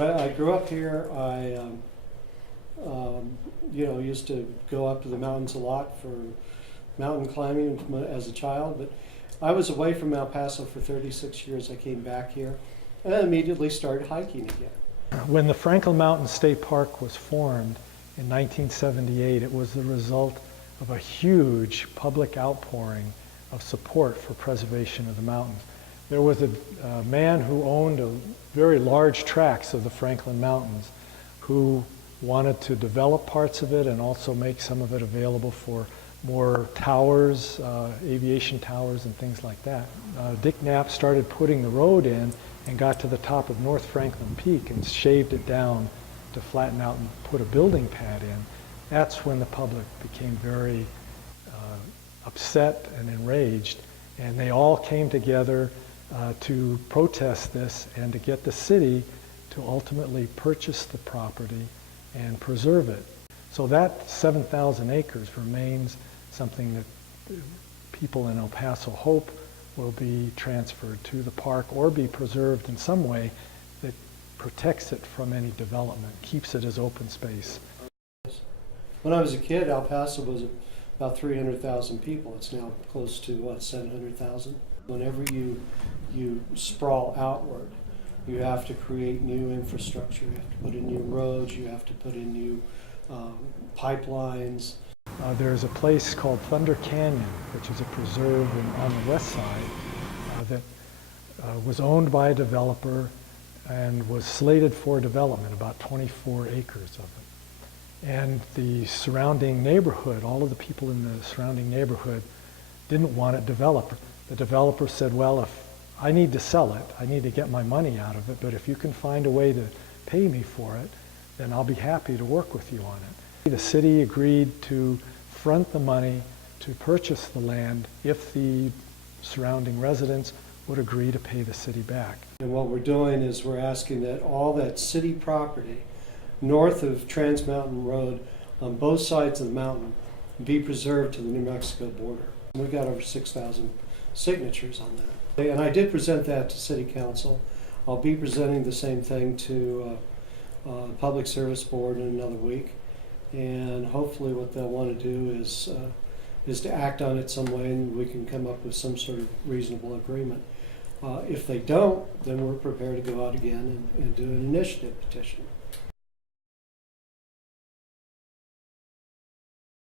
Well, I grew up here. Used to go up to the mountains a lot for mountain climbing as a child, but I was away from El Paso for 36 years. I came back here and I immediately started hiking again. When the Franklin Mountain State Park was formed in 1978, it was the result of a huge public outpouring of support for preservation of the mountains. There was a man who owned very large tracts of the Franklin Mountains who wanted to develop parts of it and also make some of it available for more towers, aviation towers and things like that. Dick Knapp started putting the road in and got to the top of North Franklin Peak and shaved it down to flatten out and put a building pad in. That's when the public became very upset and enraged, and they all came together to protest this and to get the city to ultimately purchase the property and preserve it. So that 7,000 acres remains something that people in El Paso hope will be transferred to the park or be preserved in some way that protects it from any development, keeps it as open space. When I was a kid, El Paso was about 300,000 people. It's now close to 700,000. Whenever you sprawl outward, you have to create new infrastructure. You have to put in new roads. You have to put in new pipelines. There's a place called Thunder Canyon, which is a preserve on the west side that was owned by a developer and was slated for development, about 24 acres of it. And the surrounding neighborhood, all of the people in the surrounding neighborhood didn't want it developed. The developer said, well, if I need to sell it, I need to get my money out of it, but if you can find a way to pay me for it, then I'll be happy to work with you on it. The city agreed to front the money to purchase the land if the surrounding residents would agree to pay the city back. And what we're doing is we're asking that all that city property north of Trans Mountain Road on both sides of the mountain be preserved to the New Mexico border. We've got over 6,000 signatures on that. And I did present that to City Council. I'll be presenting the same thing to Public Service Board in another week. And hopefully what they'll want to do is to act on it some way and we can come up with some sort of reasonable agreement. If they don't, then we're prepared to go out again and do an initiative petition.